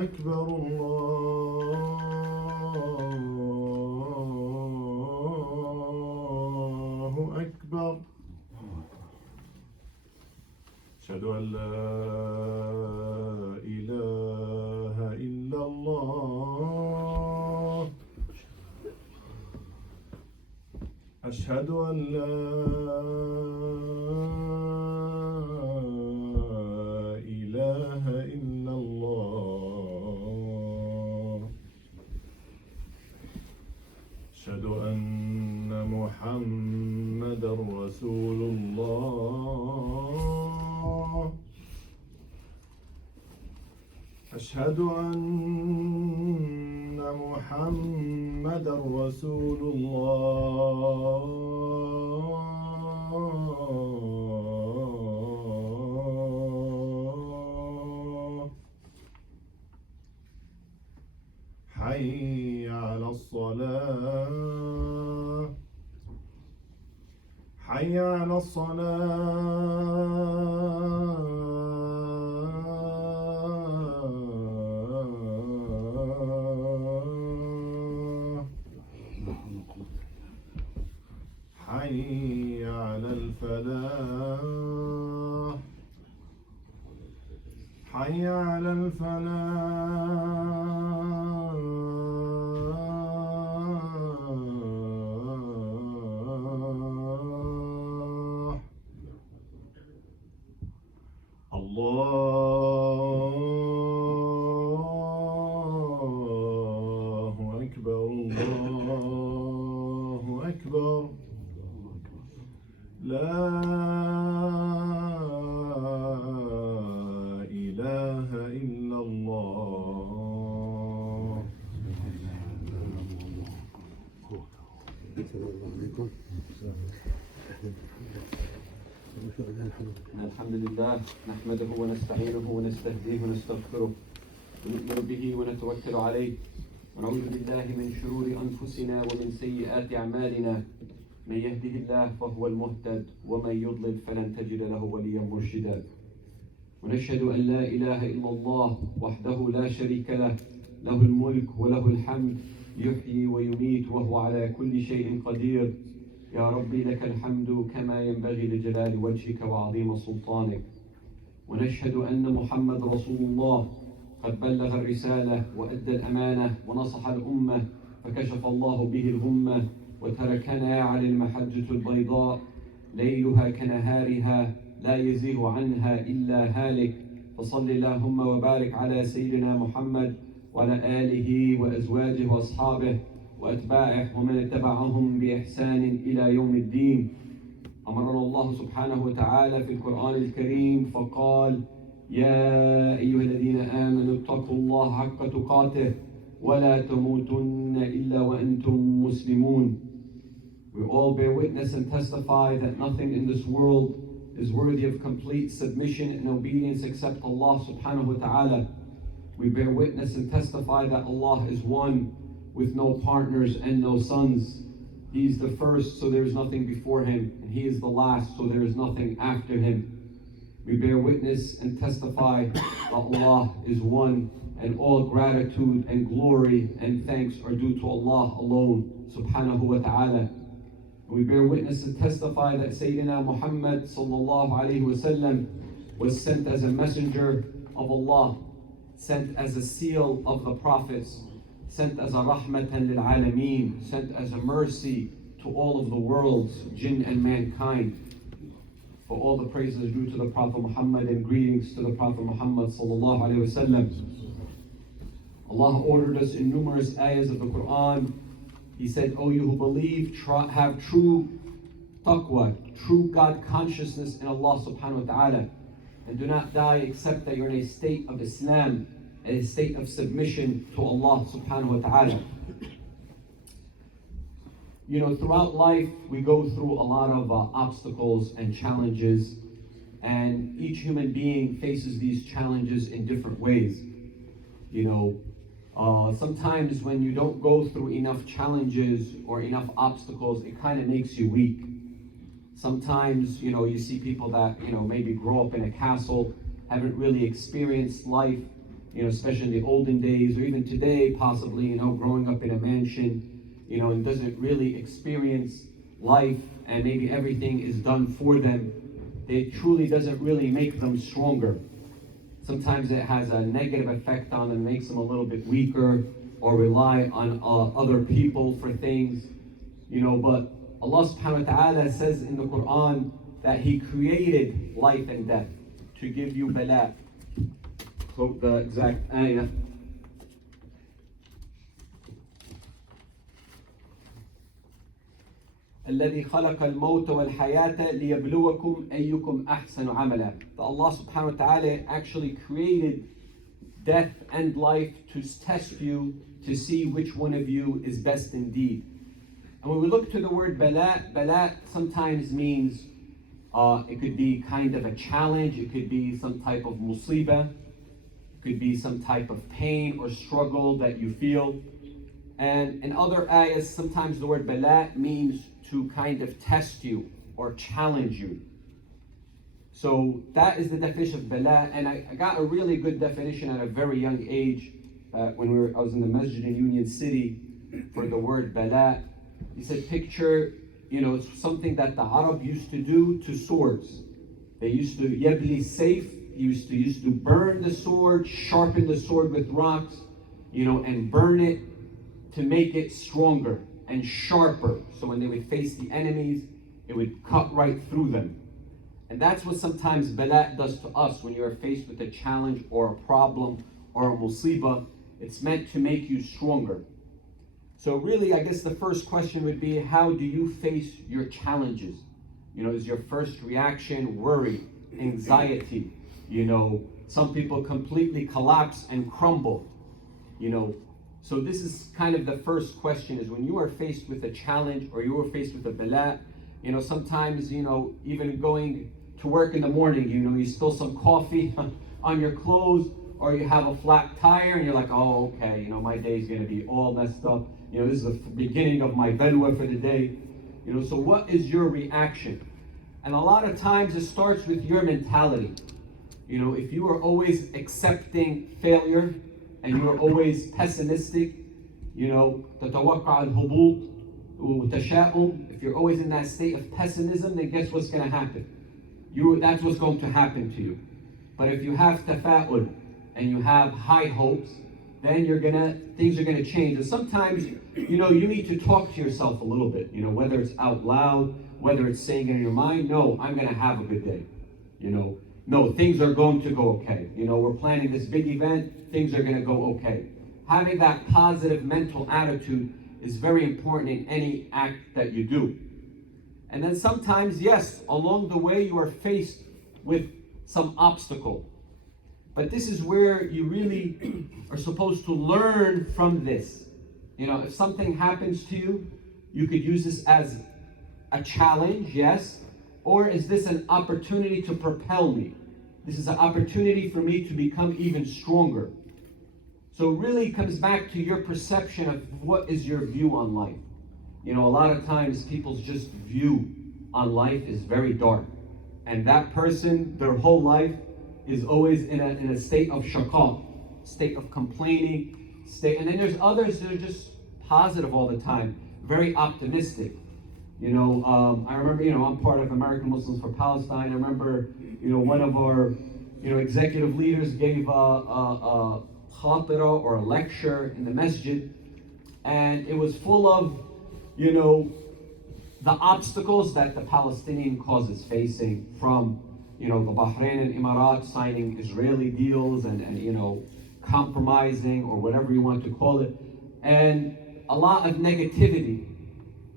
أكبر الله أكبر أشهد أن لا إله إلا الله أشهد أن لا إله إلا الله أشهد أن محمدا رسول الله أشهد أن محمدا رسول الله حي على الصلاة حي على الصلاة حي على الفلاح حي على الفلاح الله أكبر الله أكبر لا إله إلا الله. السلام عليكم. الحمد لله نحمده ونستعينه ونستهديه ونستغفره ونؤمن به ونتوكل عليه ونعوذ بالله من شرور أنفسنا ومن سيئات أعمالنا من يهده الله فهو المهتد ومن يضلل فلن تجد له وليا مرشدا ونشهد أن لا إله إلا الله وحده لا شريك له له الملك وله الحمد يحيي ويميت وهو على كل شيء قدير يا ربي لك الحمد كما ينبغي لجلال وجهك وعظيم سلطانك ونشهد أن محمد رسول الله قد بلغ الرسالة وأدى الأمانة ونصح الأمة فكشف الله به الغمة وتركنا على المحجة البيضاء ليلها كنهارها لا يزيغ عنها إلا هالك فصل اللهم وبارك على سيدنا محمد وعلى آله وأزواجه وأصحابه وأتباعه ومن اتبعهم بإحسان إلى يوم الدين. أمرنا الله سبحانه وتعالى في القرآن الكريم فقال يا أيها الذين آمنوا اتقوا الله حق تقاته ولا تموتن إلا وأنتم مسلمون. We all bear witness and testify that nothing in this world is worthy of complete submission and obedience except Allah subhanahu wa ta'ala. We bear witness and testify that Allah is one with no partners and no sons. He is the first, so there is nothing before him, and he is the last, so there is nothing after him. We bear witness and testify that Allah is one, and all gratitude and glory and thanks are due to Allah alone, subhanahu wa ta'ala. We bear witness and testify that Sayyidina Muhammad sallallahu alayhi wa sallam was sent as a messenger of Allah, sent as a seal of the prophets, sent as a rahmatan lil alameen, sent as a mercy to all of the worlds, jinn and mankind. For all the praises due to the Prophet Muhammad and greetings to the Prophet Muhammad sallallahu alayhi wa sallam. Allah ordered us in numerous ayahs of the Quran. He said, "O you who believe, have true taqwa, true God consciousness in Allah subhanahu wa ta'ala, and do not die except that you're in a state of Islam, a state of submission to Allah subhanahu wa ta'ala." You know, throughout life, we go through a lot of obstacles and challenges, and each human being faces these challenges in different ways. You know, sometimes when you don't go through enough challenges or enough obstacles, it kind of makes you weak. Sometimes, you know, you see people that, you know, maybe grow up in a castle, haven't really experienced life, especially in the olden days, or even today, possibly, growing up in a mansion, and doesn't really experience life, and maybe everything is done for them, it truly doesn't really make them stronger. Sometimes it has a negative effect on them, makes them a little bit weaker, or rely on other people for things, but Allah subhanahu wa ta'ala says in the Quran that He created life and death to give you bala. Quote the exact ayah. الذي خلق الموت والحياة ليبلوكم أيكم أحسن عملا. That Allah subhanahu wa ta'ala actually created death and life to test you, to see which one of you is best indeed. And when we look to the word bala sometimes means it could be kind of a challenge, it could be some type of musibah, it could be some type of pain or struggle that you feel. And in other ayahs, sometimes the word bala means to kind of test you or challenge you. So that is the definition of bala, and I got a really good definition at a very young age when I was in the masjid in Union City for the word bala. He said, picture, it's something that the Arab used to do to swords. They used to yabli safe, used to burn the sword, sharpen the sword with rocks, and burn it to make it stronger and sharper. So when they would face the enemies, it would cut right through them. And that's what sometimes bala does to us when you are faced with a challenge or a problem or a musibah. It's meant to make you stronger. So really, I guess the first question would be, how do you face your challenges? Is your first reaction worry, anxiety? Some people completely collapse and crumble. So this is kind of the first question, is when you are faced with a challenge or you are faced with a bala, sometimes, even going to work in the morning, you spill some coffee on your clothes, or you have a flat tire and you're like, oh, okay, my day's gonna be all messed up. This is the beginning of my balwa for the day. So what is your reaction? And a lot of times it starts with your mentality. If you are always accepting failure and you are always pessimistic, تتوقع الهبوط وتشاؤم, if you're always in that state of pessimism, then guess what's going to happen? That's what's going to happen to you. But if you have tafa'ul and you have high hopes, then things are gonna change. And sometimes, you need to talk to yourself a little bit, whether it's out loud, whether it's saying it in your mind, no, I'm gonna have a good day. No, things are going to go okay. We're planning this big event, things are gonna go okay. Having that positive mental attitude is very important in any act that you do. And then sometimes, yes, along the way you are faced with some obstacle. But this is where you really are supposed to learn from this. If something happens to you, you could use this as a challenge, yes, or is this an opportunity to propel me? This is an opportunity for me to become even stronger. So it really comes back to your perception of what is your view on life. A lot of times people's just view on life is very dark. And that person, their whole life, is always in a state of shaqa, state of complaining, and then there's others that are just positive all the time, very optimistic. I remember, I'm part of American Muslims for Palestine. I remember, one of our, executive leaders gave a Khotbah or a lecture in the masjid, and it was full of, the obstacles that the Palestinian cause is facing, from the Bahrain and Emirates signing Israeli deals and compromising, or whatever you want to call it, and a lot of negativity.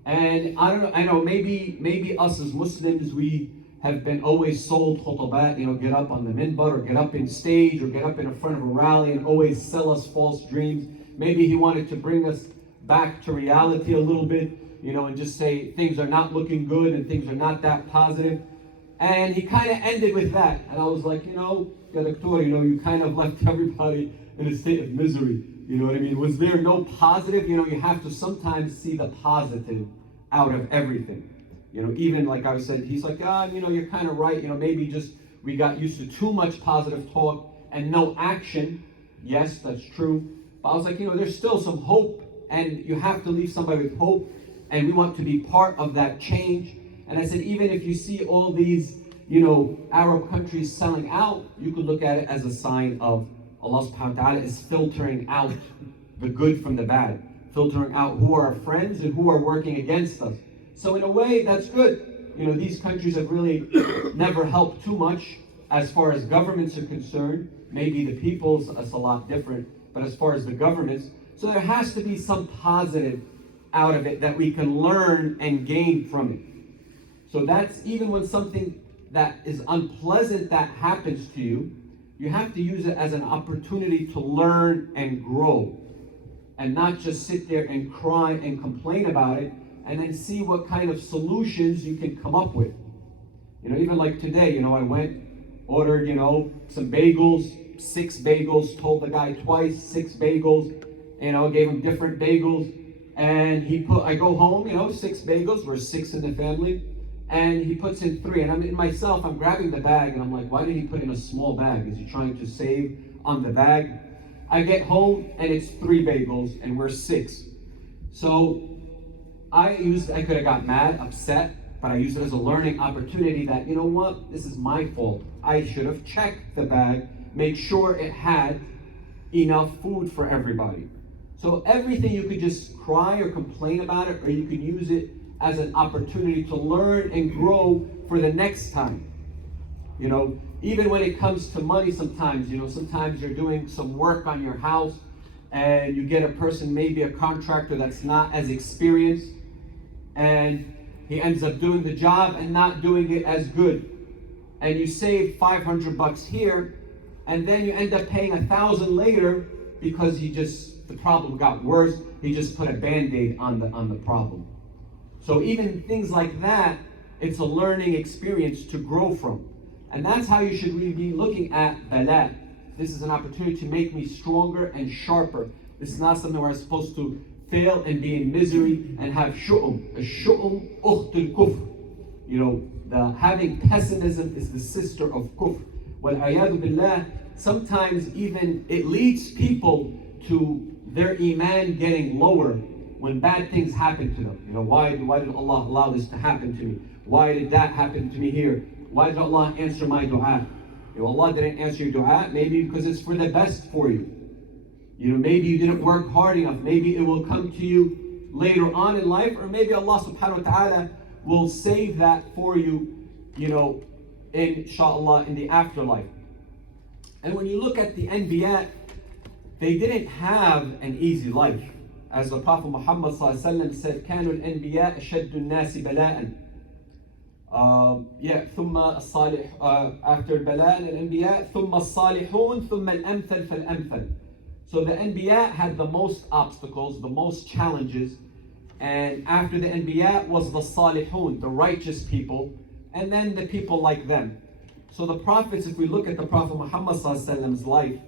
And I know maybe us as Muslims, we have been always sold Khotbah, get up on the minbar, or get up in stage, or get up in front of a rally and always sell us false dreams. Maybe he wanted to bring us back to reality a little bit, and just say things are not looking good and things are not that positive. And he kind of ended with that. And I was like, Ya Doctor, you kind of left everybody in a state of misery. You know what I mean? Was there no positive? You have to sometimes see the positive out of everything. Even like I said, he's like, you're kind of right. Maybe just we got used to too much positive talk and no action. Yes, that's true. But I was like, there's still some hope, and you have to leave somebody with hope, and we want to be part of that change. And I said, even if you see all these, Arab countries selling out, you could look at it as a sign of Allah subhanahu wa ta'ala is filtering out the good from the bad, filtering out who are our friends and who are working against us. So in a way, that's good. These countries have really never helped too much as far as governments are concerned. Maybe the people's is a lot different, but as far as the governments, so there has to be some positive out of it that we can learn and gain from it. So that's even when something that is unpleasant that happens to you, you have to use it as an opportunity to learn and grow, and not just sit there and cry and complain about it, and then see what kind of solutions you can come up with. Even like today, I went, ordered, some bagels, 6 bagels, told the guy twice, 6 bagels, gave him different bagels, and I go home, 6 bagels, we're 6 in the family, and he puts in 3, and I'm grabbing the bag, and I'm like, why did he put in a small bag? Is he trying to save on the bag? I get home, and it's 3 bagels, and we're 6. So I could have got mad, upset, but I used it as a learning opportunity that, this is my fault. I should have checked the bag, make sure it had enough food for everybody. So everything you could just cry or complain about it, or you can use it as an opportunity to learn and grow for the next time. Even when it comes to money sometimes, sometimes you're doing some work on your house and you get a person, maybe a contractor that's not as experienced, and he ends up doing the job and not doing it as good. And you save $500 here, and then you end up paying $1,000 later because the problem got worse. He just put a Band-Aid on the problem. So even things like that, it's a learning experience to grow from. And that's how you should really be looking at bala. This is an opportunity to make me stronger and sharper. This is not something where I'm supposed to fail and be in misery and have shu'um. Ash-shu'um ukhtul kufr. Having pessimism is the sister of kufr. Wal-ayadu billah, sometimes even it leads people to their iman getting lower when bad things happen to them. Why did Allah allow this to happen to me? Why did that happen to me here? Why did Allah answer my dua? Allah didn't answer your dua, maybe because it's for the best for you. Maybe you didn't work hard enough. Maybe it will come to you later on in life, or maybe Allah subhanahu wa ta'ala will save that for you, inshallah, in the afterlife. And when you look at the Anbiya, they didn't have an easy life. As the Prophet Muhammad said, كانوا الأنبياء أشد الناس بلاءً. ثم الصالح after البلاء الأنبياء ثم الصالحون ثم الأمثل فالأمثل. So the Anbiya had the most obstacles, the most challenges, and after the Anbiya was the Salihun, the righteous people, and then the people like them. So the prophets, if we look at the Prophet Muhammad's life,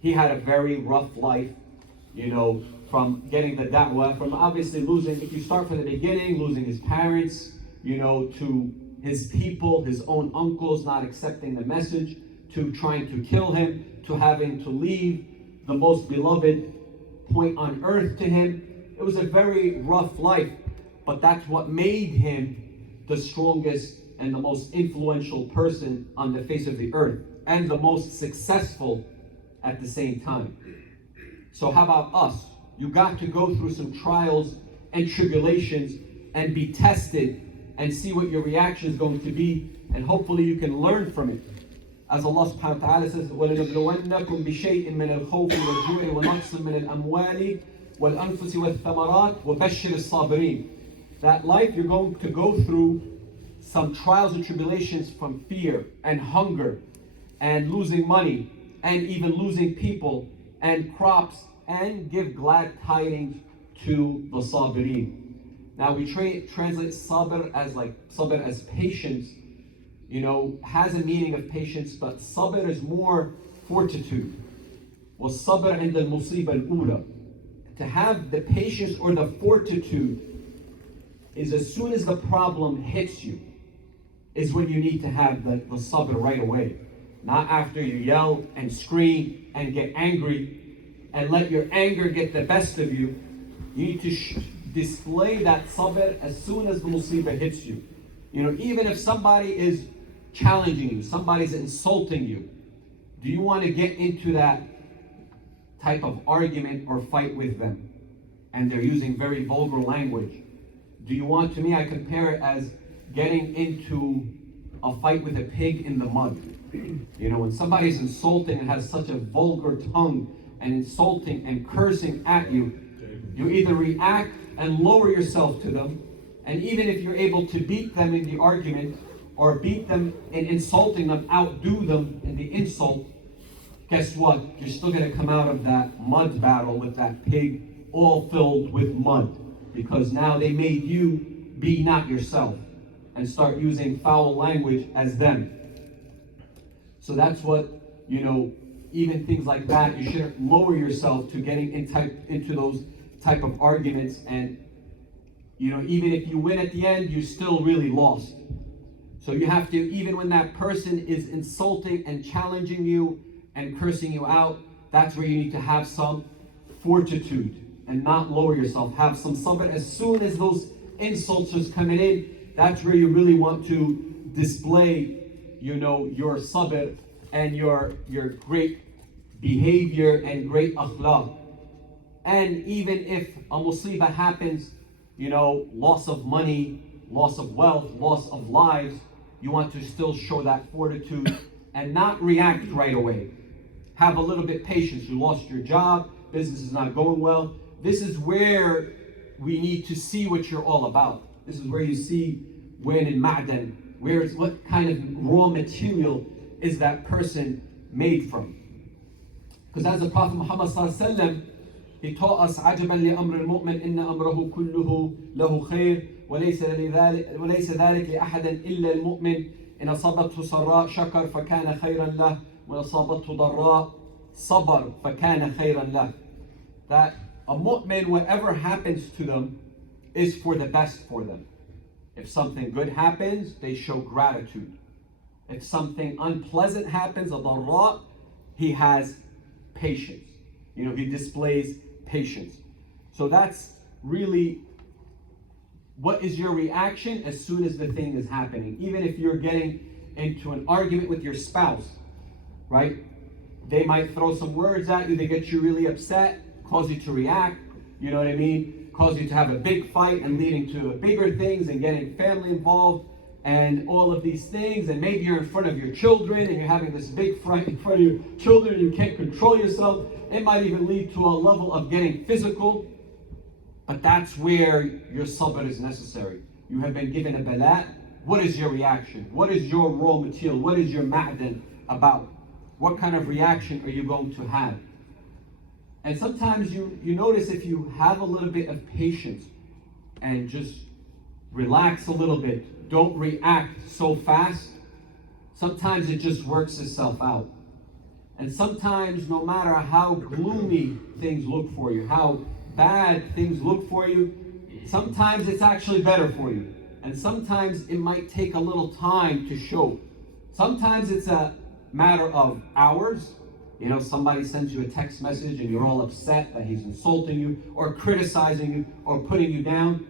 he had a very rough life, from getting the da'wah, from obviously losing, if you start from the beginning, losing his parents, to his people, his own uncles not accepting the message, to trying to kill him, to having to leave the most beloved point on earth to him. It was a very rough life, but that's what made him the strongest and the most influential person on the face of the earth, and the most successful at the same time. So how about us? You got to go through some trials and tribulations and be tested and see what your reaction is going to be, and hopefully you can learn from it. As Allah subhanahu wa ta'ala says, وَلَنَبْلُوَنَّكُمْ بِشَيْءٍ مِّنَ الْخَوْفِ وَالْجُوعِ وَنَقْصٍ مِّنَ الْأَمْوَالِ وَالْأَنفُسِ وَالثَّمَرَاتِ وَبَشِّرِ الصَّابِرِينَ. That life you're going to go through some trials and tribulations from fear and hunger and losing money and even losing people and crops, and give glad tidings to the sabirin. Now we translate sabr as patience, has a meaning of patience, but sabr is more fortitude. وَالصَّبْرَ عِنْدَ الْمُصِيبَةِ الْأُولَى. To have the patience or the fortitude is as soon as the problem hits you, is when you need to have the sabr right away. Not after you yell and scream and get angry and let your anger get the best of you. You need to display that sabr as soon as the musibah hits you. Even if somebody is challenging you, somebody's insulting you, do you want to get into that type of argument or fight with them? And they're using very vulgar language. Do you want, to me, I compare it as getting into a fight with a pig in the mud. When somebody's insulting and has such a vulgar tongue and insulting and cursing at you, you either react and lower yourself to them, and even if you're able to beat them in the argument or beat them in insulting them, outdo them in the insult, guess what? You're still going to come out of that mud battle with that pig all filled with mud, because now they made you be not yourself and start using foul language as them. So that's what, even things like that, you shouldn't lower yourself to getting into those type of arguments. And, even if you win at the end, you still really lost. So you have to, even when that person is insulting and challenging you and cursing you out, that's where you need to have some fortitude and not lower yourself. Have some sabr. As soon as those insults are coming in, that's where you really want to display, your sabr and your great behavior and great akhlaq. And even if a musibah happens, loss of money, loss of wealth, loss of lives, you want to still show that fortitude and not react right away. Have a little bit patience. You lost your job, business is not going well. This is where we need to see what you're all about. This is where you see when in ma'dan, what kind of raw material is that person made from. Because as the Prophet Muhammad sallallahu alaihi wasallam, he taught us, عَجَبًا لِأَمْرِ الْمُؤْمِنِ إِنَّ أَمْرَهُ كُلُّهُ لَهُ خَيْرٌ وَلَيْسَ ذَلِكَ لِأَحَدٍ إِلَّا الْمُؤْمِنِ إِنْ أَصَابَتْهُ سَرَّاءٌ شَكَرَ فَكَانَ خَيْرًا لَهُ وَإِنْ أَصَابَتْهُ ضَرَّاءٌ صَبَرَ فَكَانَ خَيْرًا لَهُ. That a mu'min, whatever happens to them is for the best for them. If something good happens, they show gratitude. If something unpleasant happens, a darra, he has patience. He displays patience. So that's really, what is your reaction as soon as the thing is happening? Even if you're getting into an argument with your spouse, right? They might throw some words at you, they get you really upset, cause you to react, you know what I mean? Cause you to have a big fight and leading to bigger things and getting family involved and all of these things. And maybe you're in front of your children and you're having this big fight in front of your children and you can't control yourself. It might even lead to a level of getting physical. But that's where your sabr is necessary. You have been given a bala. What is your reaction? What is your raw material? What is your ma'dan about? What kind of reaction are you going to have? And sometimes you notice, if you have a little bit of patience and just relax a little bit, don't react so fast, sometimes it just works itself out. And sometimes, no matter how gloomy things look for you, how bad things look for you, sometimes it's actually better for you. And sometimes it might take a little time to show. Sometimes it's a matter of hours. Somebody sends you a text message and you're all upset that he's insulting you or criticizing you or putting you down.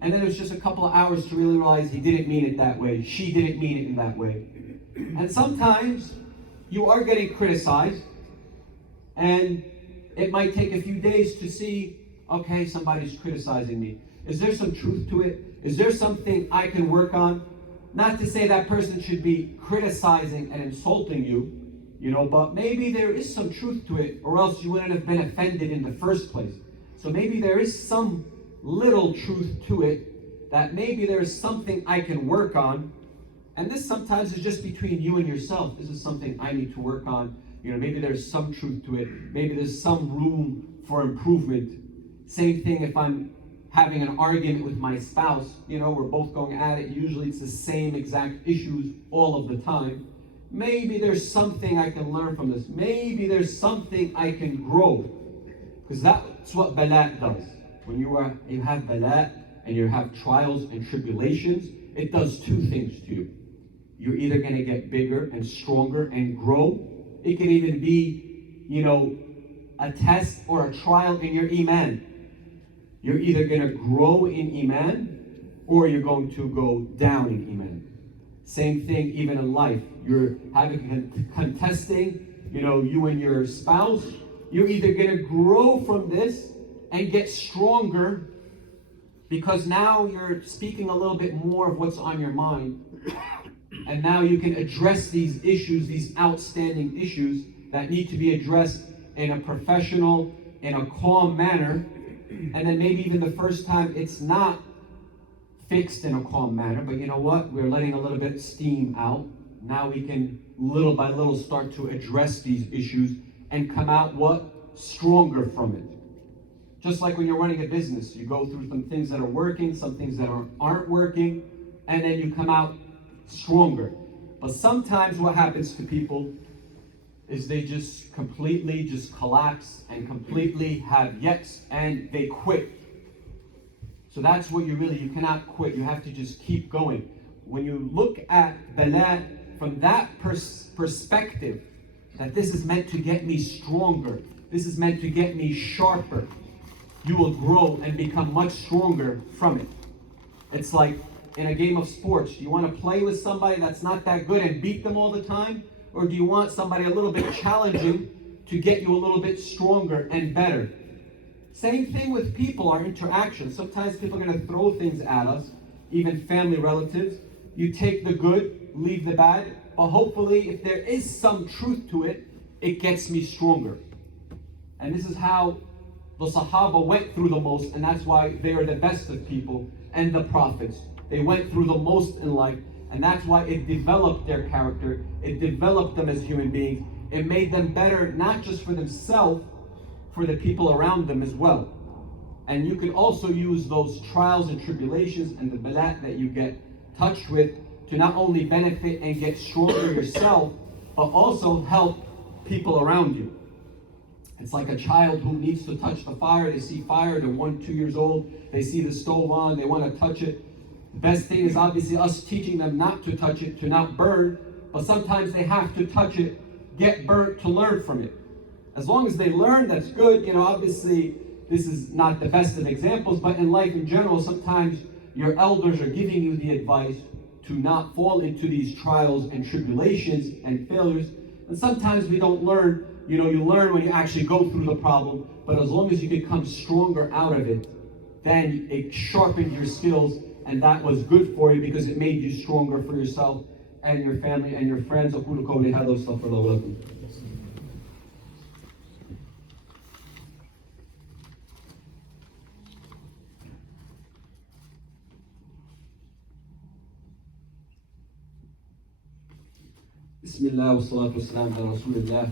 And then it's just a couple of hours to really realize he didn't mean it that way. She didn't mean it in that way. And sometimes you are getting criticized and it might take a few days to see, okay, somebody's criticizing me. Is there some truth to it? Is there something I can work on? Not to say that person should be criticizing and insulting you, but maybe there is some truth to it, or else you wouldn't have been offended in the first place. So maybe there is some little truth to it, that maybe there is something I can work on. And this sometimes is just between you and yourself. This is something I need to work on. Maybe there's some truth to it. Maybe there's some room for improvement. Same thing if I'm having an argument with my spouse. We're both going at it. Usually it's the same exact issues all of the time. Maybe there's something I can learn from this. Maybe there's something I can grow. Because that's what bala does. When you have bala and you have trials and tribulations, it does two things to you. You're either going to get bigger and stronger and grow. It can even be a test or a trial in your iman. You're either going to grow in iman or you're going to go down in iman. Same thing even in life. You're having contesting, you and your spouse. You're either going to grow from this and get stronger because now you're speaking a little bit more of what's on your mind. And now you can address these issues, these outstanding issues that need to be addressed in a professional, in a calm manner. And then maybe even the first time it's not fixed in a calm manner, but you know what? We're letting a little bit of steam out. Now we can little by little start to address these issues and come out stronger from it. Just like when you're running a business, you go through some things that are working, some things that aren't working, and then you come out stronger. But sometimes what happens to people is they just completely collapse and completely have yes, and they quit. So that's what you cannot quit. You have to just keep going. When you look at bala from that perspective, that this is meant to get me stronger, this is meant to get me sharper, you will grow and become much stronger from it. It's like in a game of sports. Do you want to play with somebody that's not that good and beat them all the time? Or do you want somebody a little bit challenging to get you a little bit stronger and better? Same thing with people, our interactions. Sometimes people are going to throw things at us, even family relatives. You take the good, leave the bad, but hopefully if there is some truth to it, it gets me stronger. And this is how the Sahaba went through the most, and that's why they are the best of people, and the prophets. They went through the most in life, and that's why it developed their character. It developed them as human beings. It made them better, not just for themselves, for the people around them as well. And you can also use those trials and tribulations and the bala that you get touched with to not only benefit and get stronger yourself, but also help people around you. It's like a child who needs to touch the fire. They see fire, they're 1, 2 years old. They see the stove on, they want to touch it. The best thing is obviously us teaching them not to touch it, to not burn, but sometimes they have to touch it, get burnt to learn from it. As long as they learn, that's good. Obviously this is not the best of examples, but in life in general, sometimes your elders are giving you the advice to not fall into these trials and tribulations and failures. And sometimes we don't learn. You learn when you actually go through the problem, but as long as you become stronger out of it, then it sharpened your skills, and that was good for you because it made you stronger for yourself and your family and your friends. أقول قولي هذا واستغفر الله ولكم. Bismillah wa salatu wa salam ala Rasulillah.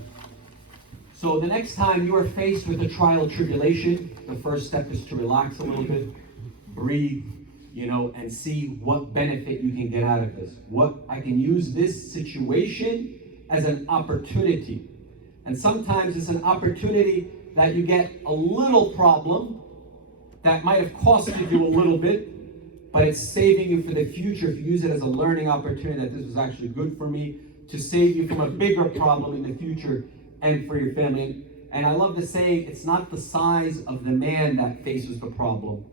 So the next time you are faced with a trial tribulation, the first step is to relax a little bit, breathe, and see what benefit you can get out of this. What I can use this situation as an opportunity. And sometimes it's an opportunity that you get a little problem that might have costed you a little bit, but it's saving you for the future if you use it as a learning opportunity that this was actually good for me, to save you from a bigger problem in the future and for your family. And I love the saying, it's not the size of the man that faces the problem.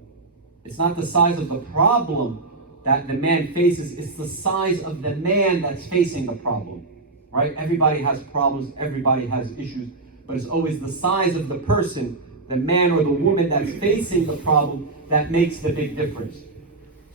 It's not the size of the problem that the man faces, it's the size of the man that's facing the problem, right? Everybody has problems, everybody has issues, but it's always the size of the person, the man or the woman that's facing the problem, that makes the big difference.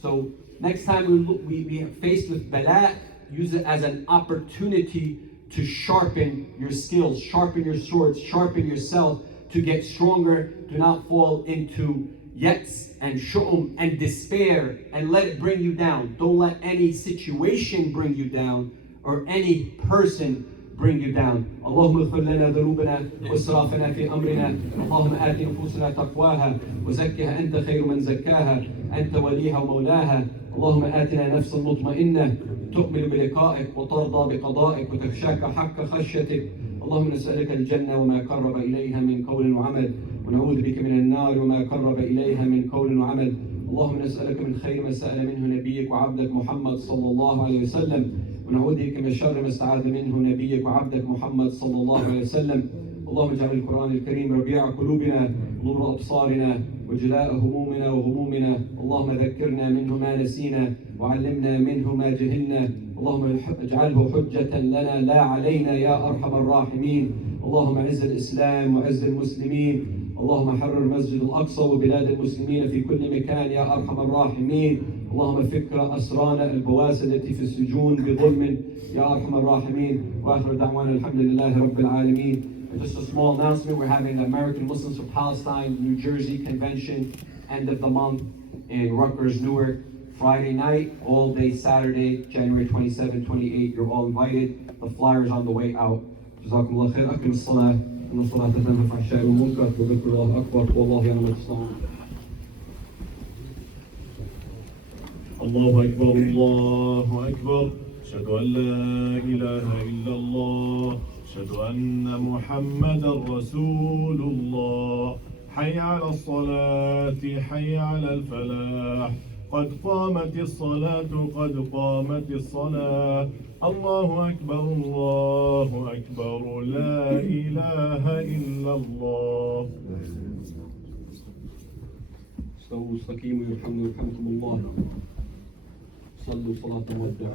So next time we are faced with bala, use it as an opportunity to sharpen your skills, sharpen your swords, sharpen yourself to get stronger. Do not fall into yets and shu'um and despair and let it bring you down. Don't let any situation bring you down or any person bring you down. اللهم اغفر لنا ذنوبنا واسرافنا في امرنا اللهم آت نفوسنا تقواها وزكها انت خير من زكاها انت وليها ومولاها اللهم آتنا نفسا مطمئنة تؤمن بلقائك وترضى بقضائك وتخشاك حق خشيتك اللهم نسألك الجنة وما قرب إليها من قول وعمل ونعوذ بك من النار وما قرب إليها من قول وعمل اللهم نسألك من خير ما سأل منه نبيك وعبدك محمد صلى الله عليه وسلم ونعوذ بك من شر ما استعاذ منه نبيك وعبدك محمد صلى الله عليه وسلم اللهم اجعل القرآن الكريم ربيع قلوبنا ونور أبصارنا وجلاء همومنا وغمومنا. اللهم ذكرنا منه ما نسينا وعلمنا منه ما جهلنا. اللهم اجعله حجة لنا لا علينا يا أرحم الراحمين. اللهم اعز الإسلام وعز المسلمين. اللهم حرر مسجد الأقصى وبلاد المسلمين في كل مكان يا أرحم الراحمين. اللهم فك أسرانا البواسل التي في السجون بظلم يا أرحم الراحمين. وآخر دعوانا الحمد لله رب العالمين. And just a small announcement, we're having the American Muslims for Palestine New Jersey convention end of the month in Rutgers, Newark, Friday night, all day Saturday, January 27, 28. You're all invited. The flyer's on the way out. جزاكم الله خير. أقم الصلاة إن الصلاة تنهى عن الفحشاء والمنكر وذكر الله أكبر والله يعلم ما تصنعون. الله أكبر الله أكبر. أشهد أن لا إله إلا الله. أشهد أن محمدا رسول الله. حي على الصلاة حي على الفلاح. قد قامت الصلاة قد قامت الصلاة. الله أكبر الله أكبر. لا إله إلا الله. استووا استقيموا يرحمكم الله. صلوا صلاة والدعاء.